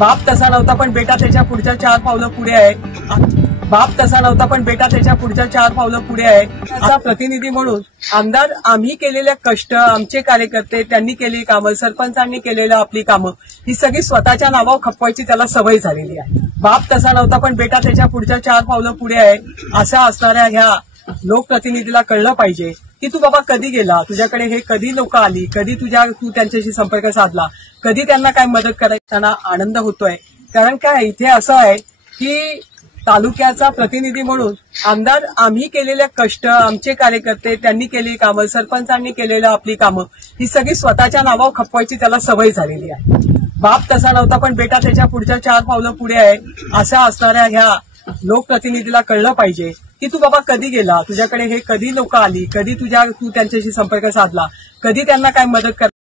बाप तसा नव्हता पण बेटा त्याच्या पुढच्या 4 पावलं पुढे आहे. बाप तसा नव्हता पण बेटा त्याच्या पुढच्या 4 पावलं पुढे आहे. असा प्रतिनिधी म्हणून आमदार आम्ही केलेल्या कष्ट, आमचे कार्यकर्ते त्यांनी केलेली कामं, सरपंचांनी केलेलं आपली कामं ही सगळी स्वतःच्या नावावर खपवायची त्याला सवय झालेली आहे. बाप तसा नव्हता पण बेटा त्याच्या पुढच्या 4 पावलं पुढे आहे अशा असणाऱ्या ह्या लोकप्रतिनिधीला कळलं पाहिजे की तू बाबा कधी गेला, तुझ्याकडे हे कधी लोक आली, कधी तू त्यांच्याशी संपर्क साधला, कधी त्यांना काय मदत करायची. त्यांना आनंद होतोय. कारण काय इथे असं आहे की तालुक्याचा प्रतिनिधी म्हणून आमदार आम्ही केलेल्या कष्ट, आमचे कार्यकर्ते त्यांनी केलेली कामं, सरपंचांनी केलेलं आपली कामं ही सगळी स्वतःच्या नावावर खपवायची त्याला सवय झालेली आहे. बाप तसा नव्हता पण बेटा त्याच्या पुढच्या 4 पावलं पुढे आहे अशा असणाऱ्या ह्या लोकप्रतिनिधीला कळलं पाहिजे की तू बाबा कधी गेला, तुझ्याकडे हे कधी लोक आली, कधी तू त्यांच्याशी संपर्क साधला, कधी त्यांना काय मदत करायची.